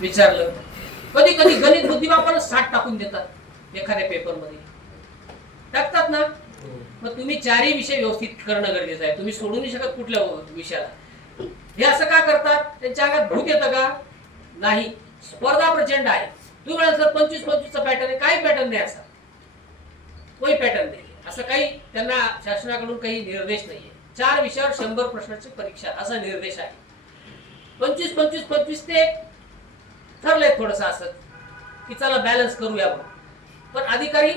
विचारलं. कधी कधी गणित बुद्धिमापनच साठ टाकून देतात एखाद्या पेपरमध्ये टाकतात ना? मग तुम्ही चारही विषय व्यवस्थित करणं गरजेचं आहे. तुम्ही सोडू नाही शकत कुठल्या विषयाला. हे असं का करतात? त्यांच्या अंगात भूक येतं का? नाही. स्पर्धा प्रचंड आहे. तुम्ही म्हणाल सर पंचवीस पंचवीसचा पॅटर्न आहे. काही पॅटर्न नाही असा. कोई पॅटर्न नाही. असं काही त्यांना शासनाकडून काही निर्देश नाहीये. चार विषयावर शंभर प्रश्नाची परीक्षा असा निर्देश आहे. पंचवीस पंचवीस पंचवीस ते ठरलंय थोडस असं की चला बॅलन्स करूया म्हणून पण अधिकारी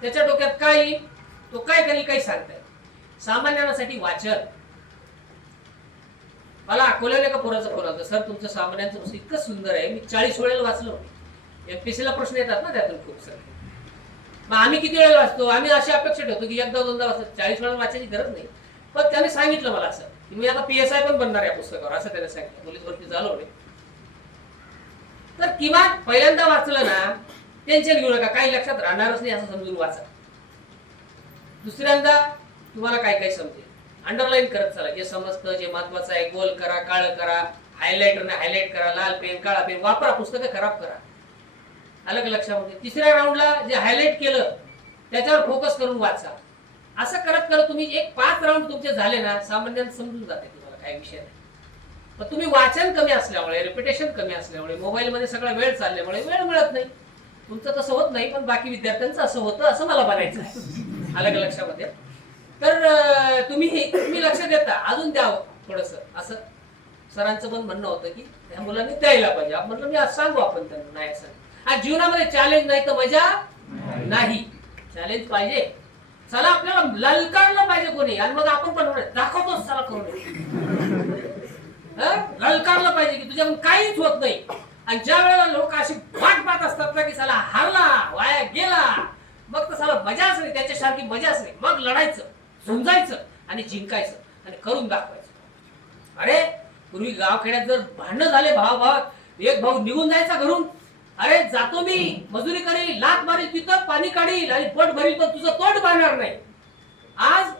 त्याच्या डोक्यात काय येईल तो काय करेल काही सांगता येईल सामान्यांसाठी वाचन. मला अकोल्याला एका पोराचा फोन आला सर तुमचं सामान्यांचं पुस्तक इतकं सुंदर आहे. मी चाळीस वेळेला वाचलो. एमपीसी ला प्रश्न येतात ना त्यातून खूप सर. मग आम्ही किती वेळेला वाचतो? आम्ही अशी अपेक्षा ठेवतो की एकदा दोनदा वाचतो चाळीस वेळेला वाचायची गरज नाही. पण त्याने सांगितलं मला असं की मी आता पी एस आय पण बनणार आहे या पुस्तकावर असं त्याने सांगितलं. पोलीस भरती झालो नाही तर किमान पहिल्यांदा वाचलं ना टेन्शन घेऊ नका काही लक्षात राहणारच नाही असं समजून वाचा. दुसऱ्यांदा तुम्हाला काय काय समजेल. अंडरलाईन करत चला. जे समजतं जे महत्वाचं आहे गोल करा काळ करा हायलाइटरने हायलाइट करा लाल पेन काळा पेन वापरा पुस्तकं खराब करा. अलग लक्षामध्ये? तिसऱ्या राऊंडला जे हायलाइट केलं त्याच्यावर फोकस करून वाचा. असं करत करत तुम्ही एक पाच राऊंड तुमचे झाले ना सामान्यांना समजून जाते तुम्हाला काय विषय नाही. पण तुम्ही वाचन कमी असल्यामुळे रिपिटेशन कमी असल्यामुळे मोबाईलमध्ये सगळा वेळ चालल्यामुळे वेळ मिळत नाही. तुमचं तसं होत नाही पण बाकी विद्यार्थ्यांचं असं होतं असं मला म्हणायचं आहे. अलग लक्षामध्ये? तर तुम्ही तुम्ही लक्ष देता अजून द्यावं थोडस. असं सरांचं पण म्हणणं होतं की त्या मुलांनी द्यायला पाहिजे. आपण म्हटलं मी आज सांगू आपण त्यांना. नाही असं आज जीवनामध्ये चॅलेंज नाही तर मजा नाही. चॅलेंज पाहिजे. चला आपल्याला ललकारलं पाहिजे कोणी. आणि मग आपण पण दाखवतोच चला करून. ललकारलं पाहिजे की तुझ्याकडून काहीच होत नाही. आणि ज्या वेळेला लोक अशी वाट पाहत असतात ना की साला हारला वाया गेला मग तर साला मजाच नाही त्याच्यासारखी मजाच नाही. मग लढायचं समजायचं आणि जिंकायचं आणि करून दाखवायचं. अरे पूर्वी गावखेड्यात जर भांडणं झाले भाव भाव एक भाऊ निघून जायचा घरून. अरे जातो मी मजुरी करील लात मारील तिथं पाणी काढील आणि पोट भरील पण तुझं तोंड बांधणार नाही. आज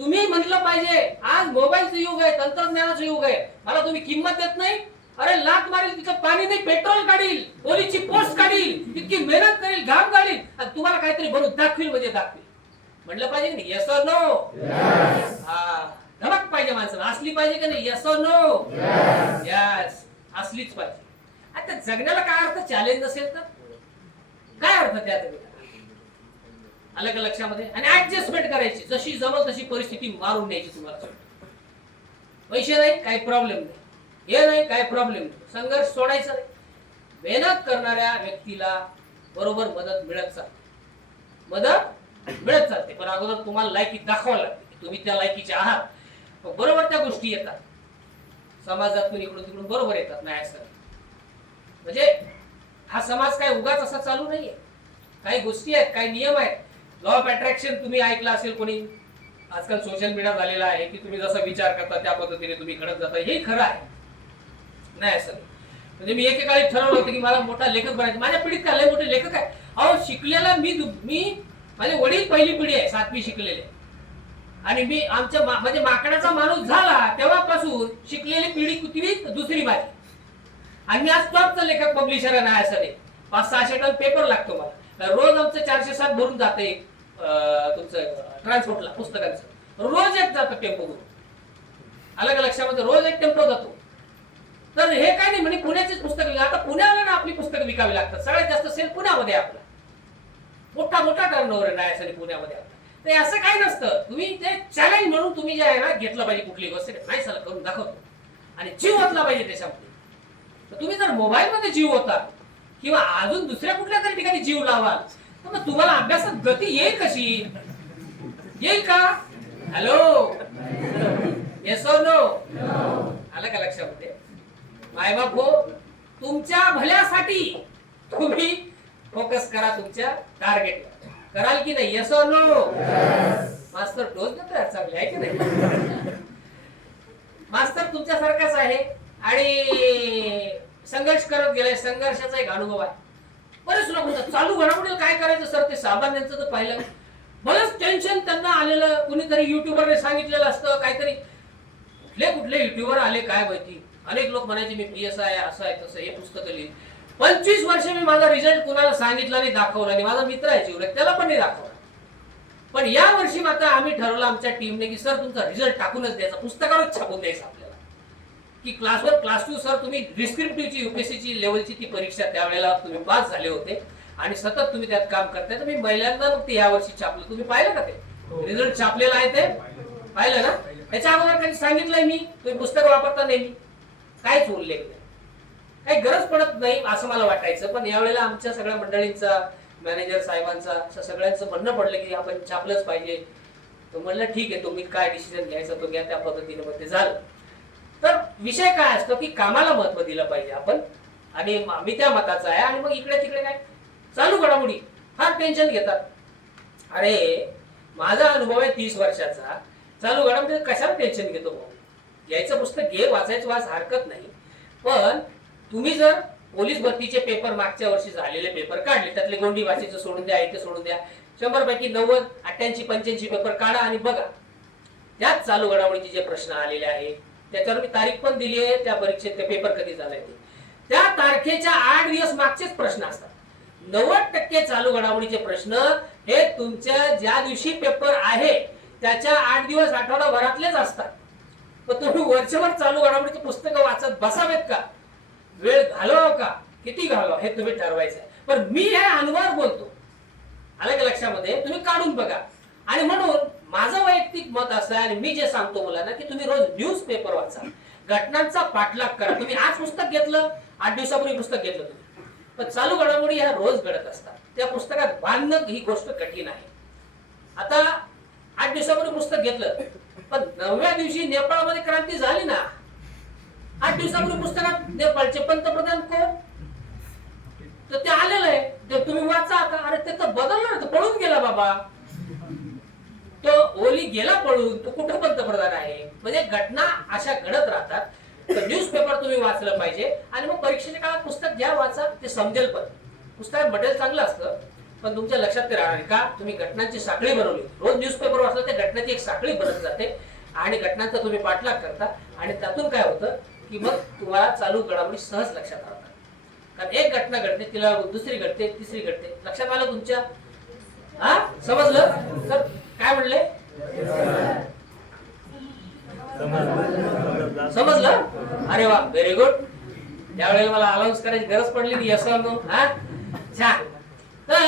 तुम्ही म्हटलं पाहिजे आज मोबाईलचं युग आहे तंत्रज्ञानाचं युग आहे. मला तुम्ही किंमत देत नाही. अरे लात मारील तिथं पाणी नाही पेट्रोल काढील पोलीसची पोस्ट काढील इतकी मेहनत करील घाम काढील. आणि तुम्हाला काहीतरी बनवून दाखवील म्हणजे दाखवील. म्हटलं पाहिजे की येस नो हा. धमक पाहिजे माणसाला. असली पाहिजे का नाही? येस नो यस असलीच पाहिजे. आता जगण्याला काय अर्थ? चॅलेंज नसेल तर? काय अर्थ त्या आलं अलग लक्षामध्ये आणि ऍडजस्टमेंट करायची. जशी जवळ तशी परिस्थिती मारून द्यायची तुम्हाला. पैसे नाही काही प्रॉब्लेम नाही. हे नाही काय प्रॉब्लेम नाही. संघर्ष सोडायचा नाही. मेहनत करणाऱ्या व्यक्तीला बरोबर मदत मिळत चालते. मदत मिळत चालते. पण अगोदर तुम्हाला लायकी दाखवावी लागते की तुम्ही त्या लायकीचे आहात. बरोबर त्या गोष्टी येतात. समाजातून इकडून तिकडून बरोबर येतात नाही असं. म्हणजे हा समाज काय उगाच असा चालू नाहीये. काही गोष्टी आहेत काही नियम आहेत. लॉ ऑफ अट्रॅक्शन तुम्ही ऐकलं असेल कोणी? आजकाल सोशल मीडिया झालेला आहे की तुम्ही जसा विचार करता त्या पद्धतीने तुम्ही घडत जाता. हे खरं आहे. नाही असं म्हणजे मी एकेकाळी ठरवलं होतं की मला मोठा लेखक बनायचं. माझ्या पिढीत काय? लय मोठे लेखक आहे अहो शिकलेला मी मी माझे वडील पहिली पिढी आहे सातवी शिकलेले. आणि मी आमच्या म्हणजे माकडाचा माणूस झाला तेव्हापासून शिकलेली पिढी कुठली दुसरी माझी आणि मी आज टॉपचा लेखक पब्लिशर नाही असं नाही पाच सहाशे टन पेपर लागतो मला. चारशे सात भरून जाते तुमचं ट्रान्सपोर्टला पुस्तकांचं. रोज एक जातं टेम्पो भरून. अलग लक्षामध्ये रोज एक टेम्पो जातो. तर हे काय नाही म्हणजे पुण्याचीच पुस्तकं आता पुण्याला ना आपली पुस्तकं विकावी लागतात. सगळ्यात जास्त सेल पुण्यामध्ये आपला. मोठा मोठा टर्नओव्हर आहे नाही पुण्यामध्ये आपला ते असं काय नसतं. तुम्ही ते चॅलेंज म्हणून तुम्ही जे आहे ना घेतलं पाहिजे कुठली गोष्ट. नाही सर करून दाखवतो. आणि जीव ओतला पाहिजे त्याच्यामध्ये. तर तुम्ही जर मोबाईल मध्ये जीव होता किंवा अजून दुसऱ्या कुठल्या तरी ठिकाणी जीव लावाल मग तुम्हाला अभ्यासात गती येईल कशी? येईल का? हॅलो? येस नो आलं का लक्षामध्ये मायबाप हो तुमच्या भल्यासाठी तुम्ही फोकस करा तुमच्या टार्गेटवर कराल की नाही? येस नो मास्तर डोस देतो चांगले आहे की नाही? मास्तर तुमच्यासारखाच आहे आणि संघर्ष करत गेलाय. संघर्षाचा एक अनुभव आहे. बरेच लोक म्हणतात चालू घडामोडी काय करायचं सर? ते सामान्यांचं तर पाहिलं. बरंच टेन्शन त्यांना आलेलं कुणीतरी युट्यूबरने सांगितलेलं असतं काहीतरी. कुठले कुठले युट्यूबर आले काय माहिती? अनेक लोक म्हणायचे मी पी एस आय असं आहे तसं हे पुस्तक लिहिली पंचवीस वर्ष मी माझा रिझल्ट कुणाला सांगितला नाही दाखवला आणि माझा मित्र आहे जीवलग त्याला पण नाही दाखवला. पण या वर्षी मात्र आम्ही ठरवलं आमच्या टीमने की सर तुमचा रिझल्ट टाकूनच द्यायचा पुस्तकावरच छापून द्यायचा की class one class two sir तुम्ही डिस्क्रिप्टिव्हची युपीएससीची लेवलची ती परीक्षा त्यावेळेला तुम्ही पास झाले होते. आणि सतत तुम्ही त्यात काम करताय. तर मी पहिल्यांदा मग ते या वर्षी छापलं. तुम्ही पाहिलं का ते? रिझल्ट छापलेला आहे ते? पाहिलं ना? त्याच्या अगोदर काही सांगितलंय मी? तुम्ही पुस्तक वापरता नेहमी. काहीच उल्लेख नाही. काही गरज पडत नाही असं मला वाटायचं. पण यावेळेला आमच्या सगळ्या मंडळींचा मॅनेजर साहेबांचा सगळ्यांचं म्हणणं पडलं की आपण छापलंच पाहिजे. तर म्हणलं ठीक आहे तुम्ही काय डिसिजन घ्यायचा तो घ्या. त्या पद्धतीने मग ते झालं. तर विषय काय असतो की कामाला महत्त्व दिलं पाहिजे आपण. आणि मी त्या मताचा आहे आणि मग इकडे तिकडे काय? चालू घडामोडी. फार टेन्शन घेतात. अरे माझा अनुभव आहे तीस वर्षाचा. चालू घडामोडी कशाला टेन्शन घेतो भाऊ? घ्यायचं पुस्तक घे वाचायचं वाच हरकत नाही. पण तुम्ही जर पोलीस भरतीचे पेपर मागच्या वर्षी झालेले पेपर काढले त्यातले गोंडी भाषेचं सोडून द्या इथे सोडून द्या. शंभर पैकी नव्वद अठ्ठ्याऐंशी पंच्याऐंशी पेपर काढा आणि बघा. त्याच चालू घडामोडीचे जे प्रश्न आलेले आहेत त्याच्यावर मी तारीख पण दिली आहे त्या परीक्षेत ते पेपर कधी झालाय ते. त्या तारखेच्या आठ दिवस मागचेच प्रश्न असतात. नव्वद टक्के चालू घडामोडीचे प्रश्न हे तुमच्या ज्या दिवशी पेपर आहे त्याच्या आठ दिवस आठवडाभरातलेच असतात. पण तुम्ही वर्षभर चालू घडामोडीची पुस्तकं वाचत बसावेत का? वेळ घालवावं का? किती घालवा हे तुम्ही ठरवायचं पण मी हे अनुभव बोलतो. आलं का लक्षामध्ये? तुम्ही काढून बघा. आणि म्हणून माझं वैयक्तिक मत असं आहे आणि मी जे सांगतो मुलांना की तुम्ही रोज न्यूज पेपर वाचा. घटनांचा पाठलाग करा. तुम्ही आज पुस्तक घेतलं आठ दिवसापूर्वी पुस्तक घेतलं तुम्ही. पण चालू घडामोडी ह्या रोज घडत असतात. त्या पुस्तकात बांधणं ही गोष्ट कठीण आहे. आता आठ दिवसापूर्वी पुस्तक घेतलं पण नवव्या दिवशी नेपाळमध्ये क्रांती झाली ना. आठ दिवसापूर्वी पुस्तकात नेपाळचे पंतप्रधान कोण? तर ते आलेलं आहे. ते तुम्ही वाचा आता. अरे ते तर बदललं ना. पळून गेला बाबा. तो ओली गेला पळून तो कुठं पंतप्रधान आहे. म्हणजे घटना अशा घडत राहतात. तर न्यूज पेपर तुम्ही वाचलं पाहिजे. आणि मग परीक्षेच्या काळात पुस्तक घ्या वाचा ते समजेल पण. पुस्तक मटेरियल चांगलं असतं. पण तुमच्या लक्षात ते राहणार का? तुम्ही घटनांची साखळी बनवली. रोज न्यूज पेपर वाचलं ते घटनाची एक साखळी बनत जाते. आणि घटनांचा तुम्ही पाठलाग करता. आणि त्यातून काय होतं? की मग तुम्हाला चालू घडामोडी सहज लक्षात राहतात. कारण एक घटना घडते तिला दुसरी घडते तिसरी घडते. लक्षात आलं तुमच्या? हा? समजलं? तर काय म्हणले? समजलं? अरे वा व्हेरी गुड त्यावेळेला मला अनाऊन्स करायची गरज पडली नाही असं हा? छान तर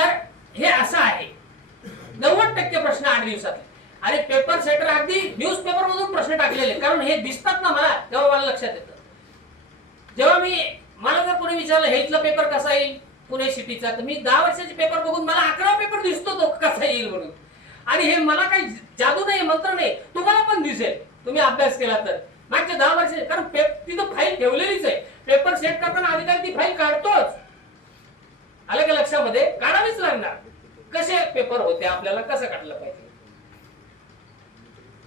हे असं आहे. नव्वद टक्के प्रश्न आठ दिवसातले आणि पेपर सेटर अगदी न्यूज पेपर मधून प्रश्न टाकलेले. कारण हे दिसतात ना मला तेव्हा मला लक्षात येतं. जेव्हा मी मला जर कोणी विचारलं हे इथला पेपर कसा येईल? पुणे सिटीचा तर मी दहा वर्षाचे पेपर बघून मला अकरा पेपर दिसतो तो कसा येईल म्हणून. आणि हे मला काही जादू नाही मंत्र नाही तुम्हाला पण दिसेल. तुम्ही अभ्यास केला तर. मागच्या दहा वर्ष कारण तिथं फाईल ठेवलेलीच आहे. पेपर सेट करताना अधिकारी ती फाईल काढतोच. आलं का लक्षामध्ये? काढावीच लागणार. कसे पेपर होते आपल्याला? कसं काढलं पाहिजे?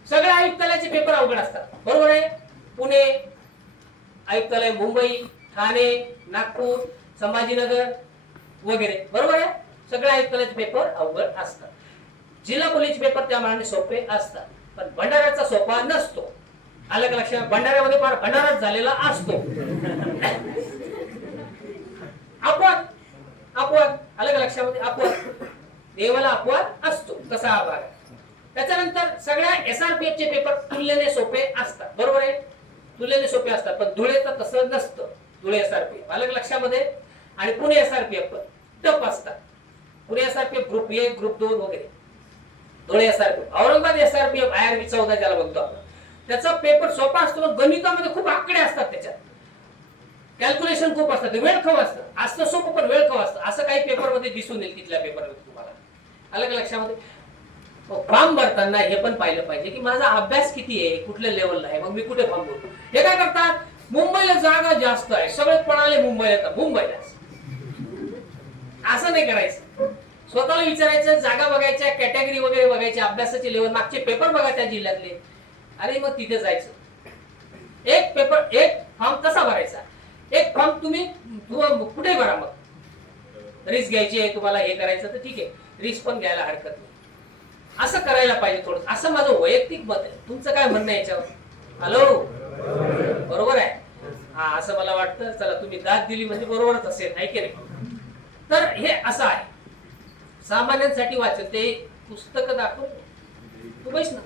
सगळ्या आयुक्तालयाचे पेपर अवघड असतात. बरोबर आहे? पुणे आयुक्तालय मुंबई ठाणे नागपूर संभाजीनगर वगैरे. बरोबर आहे? सगळ्या आयुक्तालयाचे पेपर अवघड असतात. जिल्हा पोलीस पेपर त्या मानाने सोपे असतात. पण भंडाऱ्याचा सोपा नसतो. आलं का लक्षात भंडाऱ्यामध्ये फार भंडाराच झालेला असतो. अपवाद. अपवाद. आलं का लक्षामध्ये अपवाद. देवाला अपवाद असतो. तसा हा भाग त्याच्यानंतर सगळ्या एस आर पी चे पेपर तुलनेने सोपे असतात. बरोबर आहे? तुलनेने सोपे असतात. पण धुळेचं तसं नसतं. Dhule S R P F आलं लक्षामध्ये आणि Pune S R P F पण टप असतात. Pune S R P F group एक ग्रुप दोन वगैरे. Dhule S R P Aurangabad S R P I R B चौदा ज्याला बघतो आपण. त्याचा पेपर सोपा असतो पण गणितामध्ये खूप आकडे असतात त्याच्यात. कॅल्क्युलेशन खूप असतं ते वेळखव असतं. असतं सोपं पण वेळ खव असतं. असं काही पेपरमध्ये दिसून येईल तिथल्या पेपरमध्ये तुम्हाला. आलं का लक्षामध्ये? हो, फॉर्म भरताना हे पण पाहिलं पाहिजे की माझा अभ्यास किती आहे कुठल्या लेवलला आहे मग मी कुठे फॉर्म भरतो हे काय करतात? मुंबईला जागा जास्त आहे. सगळे पणाले मुंबईला मुंबईला असं नाही करायचं. स्वतःला विचारायचं जागा बघायच्या कॅटेगरी वगैरे बघायच्या अभ्यासाचे लेवल मागचे पेपर बघा त्या जिल्ह्यातले. आणि मग तिथे जायचं. एक पेपर एक फॉर्म कसा भरायचा? एक फॉर्म तुम्ही कुठे भरा मग? रिस्क घ्यायची आहे तुम्हाला हे करायचं तर ठीक आहे. रिस्क पण घ्यायला हरकत नाही. असं करायला पाहिजे थोडं असं माझं वैयक्तिक मत आहे. तुमचं काय म्हणणं याच्यावर? हॅलो बरोबर आहे? हा असं मला वाटतं. चला तुम्ही दाद दिली म्हणजे बरोबरच असेल. नाही की नाही? तर हे असं आहे. सामान्यांसाठी वाचन ते पुस्तक दाखव. तू बैस ना.